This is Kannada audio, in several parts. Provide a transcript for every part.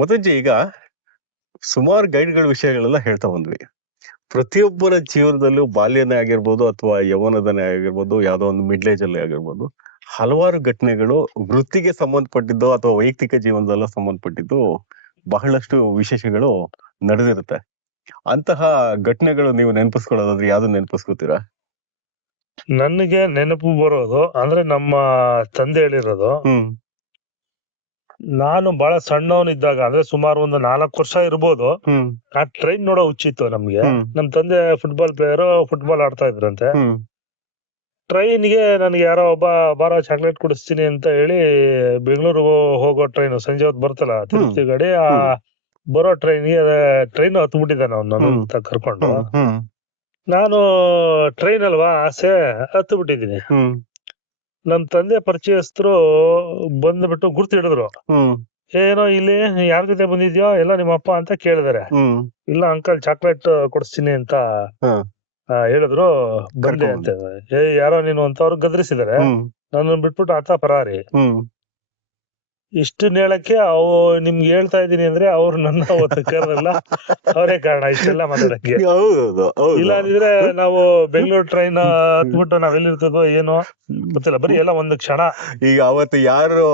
ಮತ್ತೊಂದು ಈಗ ಸುಮಾರು ಗೈಡ್ಗಳ ವಿಷಯಗಳೆಲ್ಲ ಹೇಳ್ತಾ ಬಂದ್ವಿ. ಪ್ರತಿಯೊಬ್ಬರ ಜೀವನದಲ್ಲೂ ಬಾಲ್ಯನೇ ಆಗಿರ್ಬೋದು ಅಥವಾ ಯೌವನದನೇ ಆಗಿರ್ಬೋದು, ಯಾವ್ದೋ ಒಂದು ಮಿಡ್ಲ್ ಅಲ್ಲಿ ಆಗಿರ್ಬೋದು, ಹಲವಾರು ಘಟನೆಗಳು ವೃತ್ತಿಗೆ ಸಂಬಂಧಪಟ್ಟಿದ್ದು ಅಥವಾ ವೈಯಕ್ತಿಕ ಜೀವನದಲ್ಲ ಸಂಬಂಧಪಟ್ಟಿದ್ದು ಬಹಳಷ್ಟು ವಿಶೇಷಗಳು ನಡೆದಿರುತ್ತೆ. ಅಂತಹ ಘಟನೆಗಳು ನೀವು ನೆನಪಿಸ್ಕೊಳ್ಳೋದಾದ್ರೆ ಯಾವ್ದನ್ನ ನೆನಪಿಸ್ಕೋತೀರಾ? ನನಗೆ ನೆನಪು ಬರೋದು ಅಂದ್ರೆ ನಮ್ಮ ತಂದೆ ಹೇಳಿರೋದು, ನಾನು ಬಹಳ ಸಣ್ಣವನಿದ್ದಾಗ ಅಂದ್ರೆ ಸುಮಾರು ಒಂದು 4 ವರ್ಷ ಇರ್ಬೋದು, ಆ ಟ್ರೈನ್ ನೋಡೋ ಹುಚ್ಚಿತ್ತು ನಮ್ಗೆ. ನಮ್ ತಂದೆ ಫುಟ್ಬಾಲ್ ಪ್ಲೇಯರ್, ಫುಟ್ಬಾಲ್ ಆಡ್ತಾ ಇದ್ರಂತೆ. ಟ್ರೈನ್ಗೆ ನನ್ಗೆ ಯಾರೋ ಒಬ್ಬ ಬಾರೋ ಚಾಕ್ಲೇಟ್ ಕುಡಿಸ್ತೀನಿ ಅಂತ ಹೇಳಿ ಬೆಂಗಳೂರಿಗೆ ಹೋಗೋ ಟ್ರೈನ್ ಸಂಜೆ ಹೊತ್ತು ಬರ್ತಲ್ಲ ತಿರುಪತಿ ಗಾಡಿ, ಆ ಬರೋ ಟ್ರೈನ್ಗೆ ಟ್ರೈನ್ ಹತ್ಬಿಟ್ಟಿದ್ದಾನೆ ಅವ್ನು ಕರ್ಕೊಂಡು. ನಾನು ಟ್ರೈನ್ ಅಲ್ವಾ ಆಸೆ ಹತ್ತು ಬಿಟ್ಟಿದ್ದೀನಿ. ನಮ್ ತಂದೆ ಪರಿಚಯಸ್ಥರು ಬಂದ್ಬಿಟ್ಟು ಗುರ್ತು ಹಿಡಿದ್ರು. ಏನೋ ಇಲ್ಲಿ ಯಾರ ಜೊತೆ ಬಂದಿದ್ಯೋ, ಎಲ್ಲ ನಿಮ್ಮ ಅಪ್ಪ ಅಂತ ಕೇಳಿದಾರೆ. ಇಲ್ಲ ಅಂಕಲ್ ಚಾಕ್ಲೇಟ್ ಕೊಡಿಸ್ತೀನಿ ಅಂತ ಹೇಳಿದ್ರು, ಬಂದೆ ಅಂತ. ಯಾರೋ ನೀನು ಅಂತ ಅವ್ರು ಗದ್ರಿಸಿದಾರೆ. ನನ್ನ ಬಿಟ್ಬಿಟ್ಟು ಆತ ಪರಾರಿ. ಇಷ್ಟು ಹೇಳಕ್ಕೆ ನಿಮ್ಗೆ ಹೇಳ್ತಾ ಇದೀನಿ ಅಂದ್ರೆ ಅವ್ರು ನನ್ನ ಅವತ್ತು ಕರೆದಿಲ್ಲ, ಅವರೇ ಕಾರಣ ಇಷ್ಟೆಲ್ಲ ಮಾತಾಡಕ್ಕೆ. ಇಲ್ಲ ಅಂದಿದ್ರೆ ನಾವು ಬೆಂಗಳೂರು ಟ್ರೈನ್ ಹತ್ಬಿಟ್ಟು ನಾವೆಲ್ಲಿರ್ತದೋ ಏನೋ ಗೊತ್ತಿಲ್ಲ, ಬರೀ ಎಲ್ಲ ಒಂದು ಕ್ಷಣ. ಈಗ ಅವತ್ತು ಯಾರು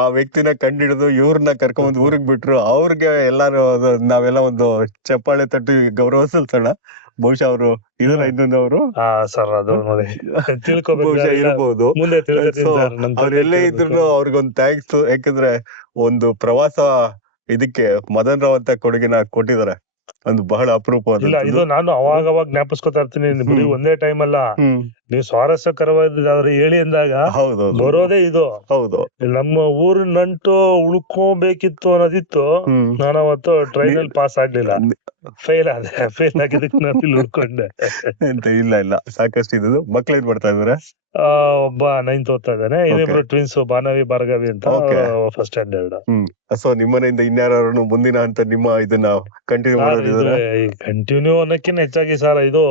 ಆ ವ್ಯಕ್ತಿನ ಕಂಡಿಡಿದು ಇವ್ರನ್ನ ಕರ್ಕೊಂಡ್ ಊರಿಗೆ ಬಿಟ್ರು, ಅವ್ರಿಗೆ ಎಲ್ಲಾರು ನಾವೆಲ್ಲ ಒಂದು ಚಪ್ಪಾಳೆ ತಟ್ಟಿ ಗೌರವ ಸಲ್ಸೋಣ. ಬಹುಶಃ ಅವರು ಇದರ ಇನ್ನೊಂದವರು ಸರ್ ಅದು ನೋಡಿ ತಿಳ್ಕೊಬೇಕು ಇರ್ಬೋದು. ಮುಂದೆ ಅವ್ರೆಲ್ಲೇ ಇದ್ರು ಅವ್ರಿಗೊಂದು ಥ್ಯಾಂಕ್ಸ್. ಯಾಕಂದ್ರೆ ಒಂದು ಪ್ರವಾಸ ಇದಕ್ಕೆ ಮದನ್ ರಾವ್ ಅಂತ ಕೊಡುಗೆನ ಕೊಟ್ಟಿದ್ದಾರೆ, ಒಂದು ಬಹಳ ಅಪರೂಪ. ಇಲ್ಲ ಇದು ನಾನು ಅವಾಗ ಜ್ಞಾಪಿಸ್ಕೊತಾ ಇರ್ತೀನಿ. ಬರೀ ಒಂದೇ ಟೈಮ್ ಅಲ್ಲ, ನೀವು ಸ್ವಾರಸ್ಯಕರವಾದ್ರೆ ಹೇಳಿ ಅಂದಾಗ ಬರೋದೇ ಇದು. ಹೌದು, ನಮ್ಮ ಊರಿನ ನಂಟು ಉಳ್ಕೊಬೇಕಿತ್ತು ಅನ್ನೋದಿತ್ತು. ನಾನು ಅವತ್ತು ಟ್ರೈನ್ ಅಲ್ಲಿ ಪಾಸ್ ಆಗ್ಲಿಲ್ಲ, ಫೇಲ್ ಆಗಿದ್ದಕ್ಕೆ ನಾನು ಇಲ್ಲಿ ಉಳ್ಕೊಂಡೆ. ಇಲ್ಲ ಸಾಕಷ್ಟು ಇದು. ಮಕ್ಳು ಏನ್ ಮಾಡ್ತಾ ಇದಾರೆ? ಒಬ್ಬ 9th ಓದ್ತಾ ಇದ್ದಾನೆ, ಇನ್ನಿಬ್ರು ಟ್ವಿನ್ಸ್ ಬಾನವಿ ಭಾರ್ಗವಿ ಅಂತ, ಫಸ್ಟ್ ಸ್ಟ್ಯಾಂಡರ್ಡ್. ಸೊ ನಿಮ್ಮನೆಯಿಂದ ಇನ್ಯಾರು ಮುಂದಿನ ಅಂತ ನಿಮ್ಮ ಇದನ್ನ ಕಂಟಿನ್ಯೂ ಅನ್ನಕ್ಕಿಂತ ಹೆಚ್ಚಾಗಿ ಸರ್ ಇದು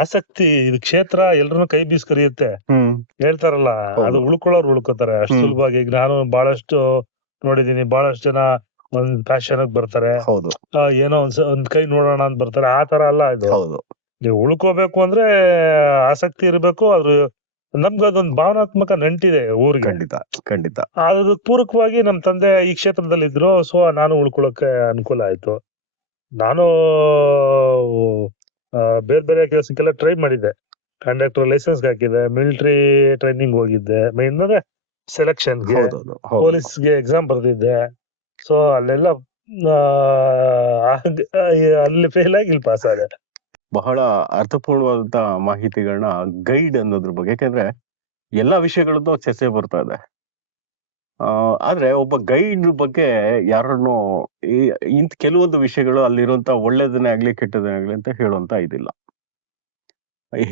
ಆಸಕ್ತಿ, ಇದು ಕ್ಷೇತ್ರ ಎಲ್ರನ್ನೂ ಕೈ ಬೀಸ್ ಕರಿಯುತ್ತೆ ಹೇಳ್ತಾರಲ್ಲ, ಅದು ಉಳ್ಕೊಳ್ಳೋರು ಉಳ್ಕೋತಾರೆ ಅಷ್ಟು ಸುಲಭವಾಗಿ. ನಾನು ಬಹಳಷ್ಟು ನೋಡಿದೀನಿ, ಬಹಳಷ್ಟು ಜನ ಒಂದ್ ಪ್ಯಾಷನ್ ಬರ್ತಾರೆ, ಏನೋ ಒಂದ್ ಕೈ ನೋಡೋಣ ಅಂತ ಬರ್ತಾರೆ. ಆ ತರ ಅಲ್ಲ ಇದು. ನೀವು ಉಳ್ಕೋಬೇಕು ಅಂದ್ರೆ ಆಸಕ್ತಿ ಇರ್ಬೇಕು, ಅದ್ರ ನಮ್ಗೆ ಅದೊಂದು ಭಾವನಾತ್ಮಕ ನಂಟಿದೆ ಊರಿಗೆ. ಖಂಡಿತ. ಅದ್ರ ಪೂರಕವಾಗಿ ನಮ್ ತಂದೆ ಈ ಕ್ಷೇತ್ರದಲ್ಲಿ ಇದ್ರು, ಸೊ ನಾನು ಉಳ್ಕೊಳಕ್ಕೆ ಅನುಕೂಲ ಆಯ್ತು. ನಾನು ಬೇರೆ ಕೆಲಸಕ್ಕೆಲ್ಲ ಟ್ರೈ ಮಾಡಿದ್ದೆ. ಕಂಡಕ್ಟರ್ ಲೈಸೆನ್ಸ್ ಹಾಕಿದ್ದೆ, ಮಿಲಿಟರಿ ಟ್ರೈನಿಂಗ್ ಹೋಗಿದ್ದೆ, ಅಂದ್ರೆ ಸೆಲೆಕ್ಷನ್ಗೆ, ಪೊಲೀಸ್ಗೆ ಎಕ್ಸಾಮ್ ಬರ್ದಿದ್ದೆ. ಸೊ ಅಲ್ಲೆಲ್ಲ ಅಲ್ಲಿ ಫೇಲ್ ಆಗಿ ಇಲ್ಲಿ ಪಾಸ್ ಆದೆ. ಬಹಳ ಅರ್ಥಪೂರ್ಣವಾದಂತ ಮಾಹಿತಿಗಳನ್ನ ಗೈಡ್ ಅನ್ನೋದ್ರ ಬಗ್ಗೆ, ಯಾಕಂದ್ರೆ ಎಲ್ಲಾ ವಿಷಯಗಳದ್ದು ಚರ್ಚೆ ಬರ್ತಾ ಇದೆ. ಆದ್ರೆ ಒಬ್ಬ ಗೈಡ್ ಬಗ್ಗೆ ಯಾರನ್ನು ಇಂತ ಕೆಲವೊಂದು ವಿಷಯಗಳು ಅಲ್ಲಿರುವಂತ ಒಳ್ಳೇದನ್ನೇ ಆಗ್ಲಿ ಕೆಟ್ಟದನ್ನೇ ಆಗ್ಲಿ ಅಂತ ಹೇಳುವಂತ ಇದಿಲ್ಲ.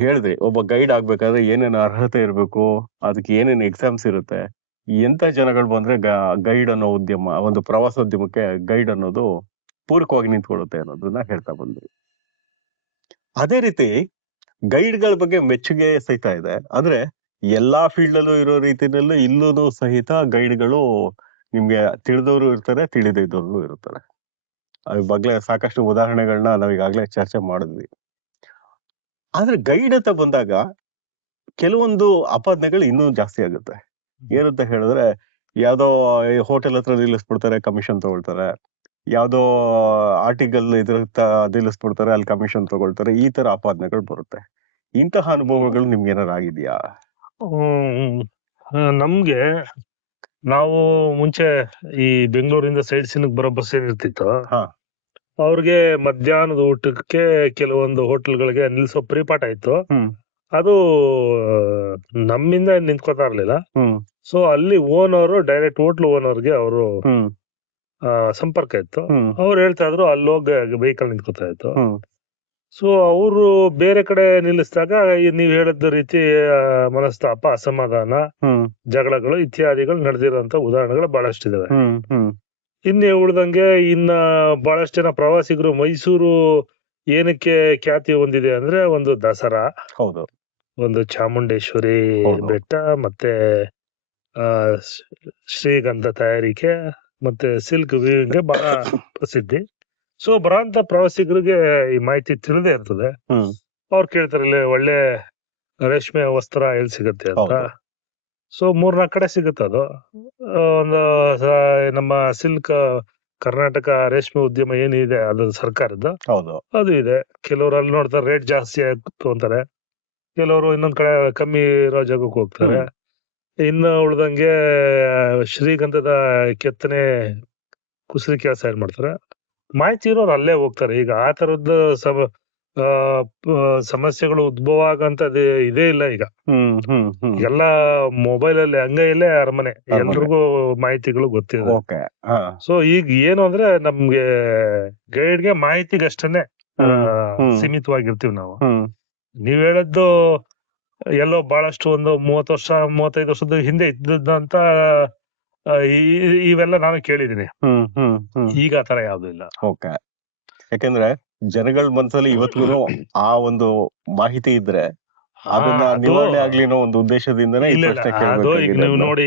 ಹೇಳಿದ್ರಿ, ಒಬ್ಬ ಗೈಡ್ ಆಗ್ಬೇಕಾದ್ರೆ ಏನೇನು ಅರ್ಹತೆ ಇರ್ಬೇಕು, ಅದಕ್ಕೆ ಏನೇನು ಎಕ್ಸಾಮ್ಸ್ ಇರುತ್ತೆ, ಎಂತ ಜನಗಳು ಬಂದ್ರೆ ಗೈಡ್ ಅನ್ನೋ ಉದ್ಯಮ, ಒಂದು ಪ್ರವಾಸೋದ್ಯಮಕ್ಕೆ ಗೈಡ್ ಅನ್ನೋದು ಪೂರಕವಾಗಿ ನಿಂತ್ಕೊಳ್ಳುತ್ತೆ ಅನ್ನೋದನ್ನ ಹೇಳ್ತಾ ಬಂದ್ರಿ. ಅದೇ ರೀತಿ ಗೈಡ್ಗಳ ಬಗ್ಗೆ ಮೆಚ್ಚುಗೆ ಸಹಿತ ಇದೆ. ಅಂದ್ರೆ ಎಲ್ಲಾ ಫೀಲ್ಡ್ ಅಲ್ಲೂ ಇರೋ ರೀತಿಯಲ್ಲೂ ಇಲ್ಲೂ ಸಹಿತ ಗೈಡ್ಗಳು ನಿಮ್ಗೆ ತಿಳಿದವರು ಇರ್ತಾರೆ, ತಿಳಿದಿದ್ದವರು ಇರ್ತಾರೆ. ಅದ್ರ ಬಗ್ಗೆ ಸಾಕಷ್ಟು ಉದಾಹರಣೆಗಳನ್ನ ನಾವೀಗಾಗ್ಲೇ ಚರ್ಚೆ ಮಾಡಿದ್ವಿ. ಆದ್ರೆ ಗೈಡ್ ಅಂತ ಬಂದಾಗ ಕೆಲವೊಂದು ಅಪಾದನೆಗಳು ಇನ್ನೂ ಜಾಸ್ತಿ ಆಗುತ್ತೆ. ಏನಂತ ಹೇಳಿದ್ರೆ, ಯಾವ್ದೋ ಹೋಟೆಲ್ ಹತ್ರ ನಿಲ್ಲಿಸ್ಬಿಡ್ತಾರೆ, ಕಮಿಷನ್ ತಗೊಳ್ತಾರೆ. ಯಾವ್ದೋ ಆರ್ಟಿಕಲ್ ನಿಲ್ಲಿಸ್ಬಿಡ್ತಾರೆ, ಅಲ್ಲಿ ಕಮಿಷನ್ ತಗೊಳ್ತಾರೆ. ಈ ತರ ಅಪಾದನೆಗಳು ಬರುತ್ತೆ. ಇಂತಹ ಅನುಭವಗಳು ನಿಮ್ಗೆ ಏನಾರು ಆಗಿದ್ಯಾ? ನಮ್ಗೆ ನಾವು ಮುಂಚೆ ಈ ಬೆಂಗಳೂರಿಂದ ಸೈಡ್ ಸೀನ್ಗ್ ಬರೋ ಬಸ್ ಏನಿರ್ತಿತ್ತು, ಅವ್ರಿಗೆ ಮಧ್ಯಾಹ್ನದ ಊಟಕ್ಕೆ ಕೆಲವೊಂದು ಹೋಟೆಲ್ಗಳಿಗೆ ನಿಲ್ಸೋ ಪರಿಪಾಠ ಇತ್ತು. ಅದು ನಮ್ಮಿಂದ ನಿಂತ್ಕೋತಾ ಇರ್ಲಿಲ್ಲ. ಸೊ ಅಲ್ಲಿ ಓನರ್ ಡೈರೆಕ್ಟ್ ಹೋಟ್ಲ್ ಓನರ್ಗೆ ಅವರು ಸಂಪರ್ಕ ಇತ್ತು. ಅವ್ರು ಹೇಳ್ತಾ ಇದ್ರು ಅಲ್ಲೋಗಿ ವೆಹಿಕಲ್ ನಿಂತ್ಕೋತಾ ಇತ್ತು. ಸೊ ಅವರು ಬೇರೆ ಕಡೆ ನಿಲ್ಲಿಸಿದಾಗ ನೀವ್ ಹೇಳಿದ ರೀತಿ ಮನಸ್ತಾಪ, ಅಸಮಾಧಾನ, ಜಗಳಗಳು ಇತ್ಯಾದಿಗಳು ನಡೆದಿರುವಂತ ಉದಾಹರಣೆಗಳು ಬಹಳಷ್ಟಿದಾವೆ. ಇನ್ನು ಉಳ್ದಂಗೆ ಇನ್ನ ಬಹಳಷ್ಟು ಜನ ಪ್ರವಾಸಿಗರು ಮೈಸೂರು ಏನಕ್ಕೆ ಖ್ಯಾತಿ ಹೊಂದಿದೆ ಅಂದ್ರೆ, ಒಂದು ದಸರಾ, ಒಂದು ಚಾಮುಂಡೇಶ್ವರಿ ಬೆಟ್ಟ, ಮತ್ತೆ ಶ್ರೀಗಂಧ ತಯಾರಿಕೆ, ಮತ್ತೆ ಸಿಲ್ಕ್ ವೀವಿಂಗ್ ಬಹಳ ಪ್ರಸಿದ್ಧಿ. ಸೊ ಬರೋಂತ ಪ್ರವಾಸಿಗರಿಗೆ ಈ ಮಾಹಿತಿ ತಿಳಿದೇ ಇರ್ತದೆ. ಅವ್ರು ಕೇಳ್ತಾರೆ ಇಲ್ಲಿ ಒಳ್ಳೆ ರೇಷ್ಮೆ ವಸ್ತ್ರ ಎಲ್ಲಿ ಸಿಗುತ್ತೆ ಅಂತ. ಹೌದು. ಸೊ 3-4 ಕಡೆ ಸಿಗುತ್ತೆ ಅದು. ಒಂದು ನಮ್ಮ ಸಿಲ್ಕ್ ಕರ್ನಾಟಕ ರೇಷ್ಮೆ ಉದ್ಯಮ ಏನಿದೆ ಅದು ಸರ್ಕಾರದ್ದು, ಹೌದು. ಅದು ಇದೆ. ಕೆಲವರು ಅಲ್ಲಿ ನೋಡ್ತಾರೆ ರೇಟ್ ಜಾಸ್ತಿ ಆಗ್ತು ಅಂತಾರೆ, ಕೆಲವರು ಇನ್ನೊಂದ್ ಕಡೆ ಕಮ್ಮಿ ಇರೋ ಜಾಗಕ್ಕೆ ಹೋಗ್ತಾರೆ. ಇನ್ನು ಉಳ್ದಂಗೆ ಶ್ರೀಗಂಧದ ಕೆತ್ತನೆ ಕುಸರಿ ಕೆಲಸ ಏನ್ ಮಾಡ್ತಾರೆ, ಮಾಹಿತಿ ಇರೋರು ಅಲ್ಲೇ ಹೋಗ್ತಾರೆ. ಈಗ ಆ ತರದ್ದು ಸಮಸ್ಯೆಗಳು ಉದ್ಭವ ಆಗಂತದ್ದು ಇದೇ ಇಲ್ಲ ಈಗ. ಎಲ್ಲ ಮೊಬೈಲ್ ಅಲ್ಲಿ ಅಂಗೈಯಲ್ಲೇ ಅರಮನೆ, ಎಲ್ರಿಗೂ ಮಾಹಿತಿಗಳು ಗೊತ್ತಿದೆ. ಸೊ ಈಗ ಏನು ಅಂದ್ರೆ ನಮ್ಗೆ ಗೈಡ್ಗೆ ಮಾಹಿತಿಗಷ್ಟೇ ಸೀಮಿತವಾಗಿರ್ತೀವಿ ನಾವು. ನೀವ್ ಹೇಳದ್ದು ಎಲ್ಲೋ ಬಹಳಷ್ಟು ಒಂದು 30-35 ವರ್ಷದ ಹಿಂದೆ ಇದ್ದಂತ ಇವೆಲ್ಲ ನಾನು ಕೇಳಿದೀನಿ. ಈಗ ಆತರ ಯಾವ್ದು ಇಲ್ಲ. ಯಾಕಂದ್ರೆ ಜನಗಳ ಮನಸ್ಸಲ್ಲಿ ಇವತ್ತಿಗೂ ಆ ಒಂದು ಮಾಹಿತಿ ಇದ್ರೆ ಅದನ್ನ ನಿವಾರಣೆ ಆಗ್ಲಿ ಅನ್ನೋ ಒಂದು ಉದ್ದೇಶದಿಂದನೇ ಈ ಪ್ರಶ್ನೆ ಅದು ಈಗ ಕೇಳ್ಬೇಕಾಗಿದೆ. ನೀವು ನೋಡಿ,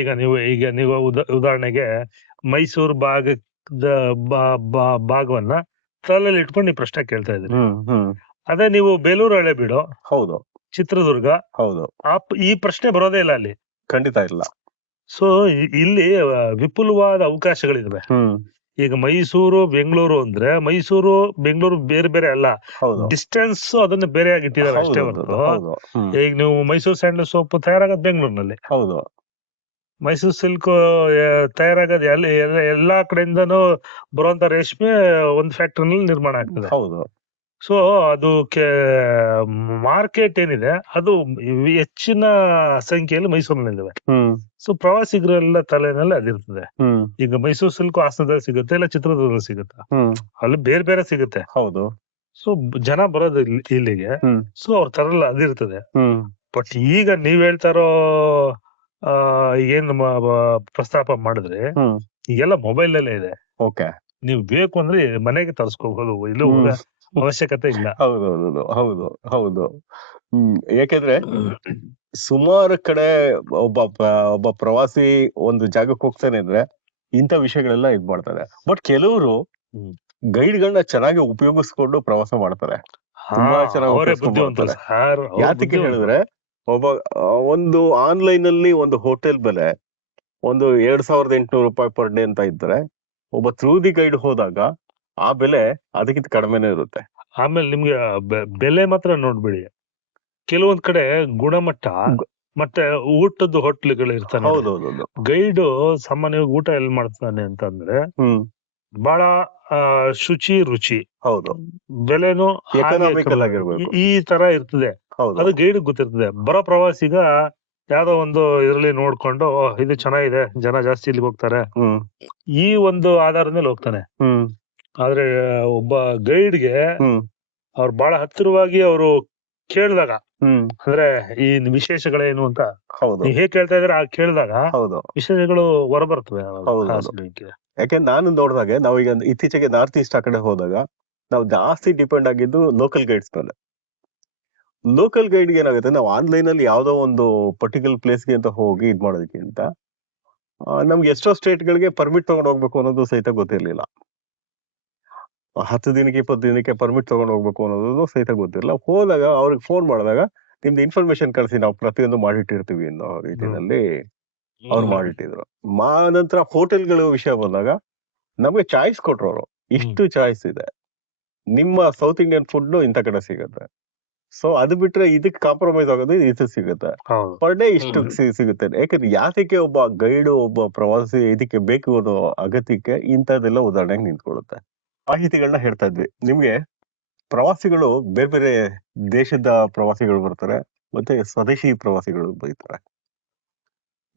ಈಗ ನೀವು ಉದಾಹರಣೆಗೆ ಮೈಸೂರು ಭಾಗವನ್ನ ತಲೆಯಲ್ಲಿ ಇಟ್ಕೊಂಡು ನೀವು ಪ್ರಶ್ನೆ ಕೇಳ್ತಾ ಇದ್ರಿ. ಅದೇ ನೀವು ಬೇಲೂರು ಹಳೆಬೀಡು, ಹೌದು, ಚಿತ್ರದುರ್ಗ, ಹೌದು, ಈ ಪ್ರಶ್ನೆ ಬರೋದೇ ಇಲ್ಲ ಅಲ್ಲಿ. ಖಂಡಿತ ಇಲ್ಲ. ಸೊ ಇಲ್ಲಿ ವಿಪುಲವಾದ ಅವಕಾಶಗಳಿವೆ. ಈಗ ಮೈಸೂರು ಬೆಂಗಳೂರು ಅಂದ್ರೆ ಮೈಸೂರು ಬೆಂಗಳೂರು ಬೇರೆ ಬೇರೆ ಅಲ್ಲ, ಡಿಸ್ಟೆನ್ಸ್ ಅದನ್ನ ಬೇರೆ ಆಗಿ ಇಟ್ಟಿದ್ದಾರೆ ಅಷ್ಟೇ ಹೊರತು. ಈಗ ನೀವು ಮೈಸೂರು ಸ್ಯಾಂಡಲ್ ಸೋಪ್ ತಯಾರಾಗದ್ ಬೆಂಗಳೂರಿನಲ್ಲಿ, ಹೌದು. ಮೈಸೂರು ಸಿಲ್ಕ್ ತಯಾರಾಗದ್ ಎಲ್ಲಾ ಕಡೆಯಿಂದನೂ ಬರುವಂತ ರೇಷ್ಮೆ ಒಂದ್ ಫ್ಯಾಕ್ಟರಿನಲ್ಲಿ ನಿರ್ಮಾಣ ಆಗ್ತದೆ. ಹೌದು. ಸೊ ಅದು ಮಾರ್ಕೆಟ್ ಏನಿದೆ ಅದು ಹೆಚ್ಚಿನ ಸಂಖ್ಯೆಯಲ್ಲಿ ಮೈಸೂರಿನಲ್ಲಿವೆ. ಸೊ ಪ್ರವಾಸಿಗರೆಲ್ಲ ತಲೆನಲ್ಲಿ ಅದಿರ್ತದೆ. ಈಗ ಮೈಸೂರು ಸಿಲ್ಕ್ ಹಾಸನದಲ್ಲಿ ಸಿಗುತ್ತೆ, ಇಲ್ಲ ಚಿತ್ರದುರ್ಗದಲ್ಲಿ ಸಿಗುತ್ತೆ, ಅಲ್ಲಿ ಬೇರೆ ಬೇರೆ ಸಿಗುತ್ತೆ. ಹೌದು. ಸೊ ಜನ ಬರೋದು ಇಲ್ಲಿಗೆ, ಸೊ ಅವ್ರ ತರಲ್ಲ ಅದಿರ್ತದೆ. ಬಟ್ ಈಗ ನೀವ್ ಹೇಳ್ತಾರೋ ಏನ್ ಪ್ರಸ್ತಾಪ ಮಾಡಿದ್ರೆ ಈಗೆಲ್ಲ ಮೊಬೈಲ್ ಅಲ್ಲೇ ಇದೆ. ನೀವ್ ಬೇಕು ಅಂದ್ರೆ ಮನೆಗೆ ತರಿಸ್ಕೋಬಹುದು, ಇಲ್ಲೂ ಅವಶ್ಯಕತೆ ಇಲ್ಲ. ಹೌದು ಹೌದು ಹೌದು. ಯಾಕೆಂದ್ರೆ ಸುಮಾರು ಕಡೆ ಒಬ್ಬ ಪ್ರವಾಸಿ ಒಂದು ಜಾಗಕ್ಕೆ ಹೋಗ್ತಾನೆ ಅಂದ್ರೆ ಇಂಥ ವಿಷಯಗಳೆಲ್ಲ ಇದ್ ಮಾಡ್ತಾರೆ. ಬಟ್ ಕೆಲವರು ಗೈಡ್ಗಳನ್ನ ಚೆನ್ನಾಗಿ ಉಪಯೋಗಿಸ್ಕೊಂಡು ಪ್ರವಾಸ ಮಾಡ್ತಾರೆ, ತುಂಬಾ ಚೆನ್ನಾಗಿ. ಯಾತಕ್ಕೆ ಹೇಳಿದ್ರೆ ಒಂದು ಆನ್ಲೈನ್ ಅಲ್ಲಿ ಒಂದು ಹೋಟೆಲ್ ಬೆಲೆ ಒಂದು 2800 ರೂಪಾಯಿ ಪರ್ ಡೇ ಅಂತ ಇದ್ರೆ, ಒಬ್ಬ ಥ್ರೂ ದಿ ಗೈಡ್ ಹೋದಾಗ ಆ ಬೆಲೆ ಅದಕ್ಕಿಂತ ಕಡಿಮೆನೇ ಇರುತ್ತೆ. ಆಮೇಲೆ ನಿಮ್ಗೆ ಬೆಲೆ ಮಾತ್ರ ನೋಡ್ಬೇಡಿ, ಕೆಲವೊಂದ್ ಕಡೆ ಗುಣಮಟ್ಟ ಮತ್ತೆ ಊಟದ ಹೋಟ್ಲುಗಳು ಇರ್ತಾನೆ. ಗೈಡು ಸಾಮಾನ್ಯವಾಗಿ ಊಟ ಎಲ್ಲಿ ಮಾಡ್ತಾನೆ ಅಂತಂದ್ರೆ ಬಹಳ ಶುಚಿ ರುಚಿ, ಬೆಲೆನು ಈ ತರ ಇರ್ತದೆ. ಅದು ಗೈಡ್ ಗೊತ್ತಿರ್ತದೆ. ಬರೋ ಪ್ರವಾಸಿಗ ಯಾವ್ದೋ ಒಂದು ಇದ್ರಲ್ಲಿ ನೋಡ್ಕೊಂಡು ಇದು ಚೆನ್ನಾಗಿದೆ, ಜನ ಜಾಸ್ತಿ ಇಲ್ಲಿಗೆ ಹೋಗ್ತಾರೆ, ಈ ಒಂದು ಆಧಾರದ ಮೇಲೆ ಹೋಗ್ತಾನೆ. ಆದ್ರೆ ಒಬ್ಬ ಗೈಡ್ಗೆ ಅವ್ರು ಬಹಳ ಹತ್ತಿರವಾಗಿ ಅವರು ಕೇಳಿದಾಗ, ಅಂದ್ರೆ ಈ ವಿಶೇಷಗಳೇನು ಅಂತ ನೀವ್ ಹೇಗ್ ಕೇಳ್ತಾ ಇದ್ರೆ ಆ ಕೇಳಿದಾಗ ವಿಶೇಷಗಳು ಹೊರಬರ್ತವೆ. ಯಾಕೆಂದ್ರೆ ನಾನು ನೋಡಿದಾಗ ನಾವೀಗ ಇತ್ತೀಚೆಗೆ ನಾರ್ತ್ ಈಸ್ಟ್ ಆ ಕಡೆ ಹೋದಾಗ ನಾವು ಜಾಸ್ತಿ ಡಿಪೆಂಡ್ ಆಗಿದ್ದು ಲೋಕಲ್ ಗೈಡ್ಸ್ ಮೇಲೆ. ಲೋಕಲ್ ಗೈಡ್ಗೆ ಏನಾಗುತ್ತೆ, ನಾವು ಆನ್ಲೈನ್ ಅಲ್ಲಿ ಯಾವ್ದೋ ಒಂದು ಪರ್ಟಿಕ್ಯುಲರ್ ಪ್ಲೇಸ್ಗೆ ಅಂತ ಹೋಗಿ ಇದ್ ಮಾಡೋದಕ್ಕಿಂತ ನಮ್ಗೆ ಎಷ್ಟೋ ಸ್ಟೇಟ್ಗಳಿಗೆ ಪರ್ಮಿಟ್ ತಗೊಂಡು ಹೋಗ್ಬೇಕು ಅನ್ನೋದು ಸಹಿತ ಗೊತ್ತಿರ್ಲಿಲ್ಲ. 10 ದಿನಕ್ಕೆ 20 ದಿನಕ್ಕೆ ಪರ್ಮಿಟ್ ತಗೊಂಡು ಹೋಗ್ಬೇಕು ಅನ್ನೋದು ಸಹಿತ ಗೊತ್ತಿರಲಿಲ್ಲ. ಹೋದಾಗ ಅವ್ರಿಗೆ ಫೋನ್ ಮಾಡಿದಾಗ ನಿಮ್ದು ಇನ್ಫಾರ್ಮೇಶನ್ ಕಳಿಸಿ, ನಾವು ಪ್ರತಿಯೊಂದು ಮಾಡಿಟ್ಟಿರ್ತೀವಿ ಅನ್ನೋ ರೀತಿಯಲ್ಲಿ ಅವ್ರು ಮಾಡಿಟ್ಟಿದ್ರು. ನಂತರ ಹೋಟೆಲ್ಗಳ ವಿಷಯ ಬಂದಾಗ ನಮ್ಗೆ ಚಾಯ್ಸ್ ಕೊಟ್ರು ಅವರು, ಇಷ್ಟು ಚಾಯ್ಸ್ ಇದೆ, ನಿಮ್ಮ ಸೌತ್ ಇಂಡಿಯನ್ ಫುಡ್ ಇಂಥ ಕಡೆ ಸಿಗುತ್ತೆ, ಸೊ ಅದು ಬಿಟ್ರೆ ಇದಕ್ಕೆ ಕಾಂಪ್ರಮೈಸ್ ಆಗೋದು ಇದು ಸಿಗುತ್ತೆ, ಪರ್ ಡೇ ಇಷ್ಟು ಸಿಗುತ್ತೆ. ಯಾಕಂದ್ರೆ ಯಾತಕ್ಕೆ ಒಬ್ಬ ಗೈಡ್ ಒಬ್ಬ ಪ್ರವಾಸಿ ಇದಕ್ಕೆ ಬೇಕು ಅನ್ನೋ ಅಗತ್ಯಕ್ಕೆ ಇಂಥದ್ದೆಲ್ಲ ಉದಾಹರಣೆಗೆ ನಿಂತ್ಕೊಳ್ಳುತ್ತೆ. ಮಾಹಿತಿಗಳನ್ನ ಹೇಳ್ತಾ ಇದ್ವಿ ನಿಮ್ಗೆ. ಪ್ರವಾಸಿಗಳು ಬೇರೆ ಬೇರೆ ದೇಶದ ಪ್ರವಾಸಿಗಳು ಬರ್ತಾರೆ, ಮತ್ತೆ ಸ್ವದೇಶಿ ಪ್ರವಾಸಿಗಳು ಬೈತಾರೆ.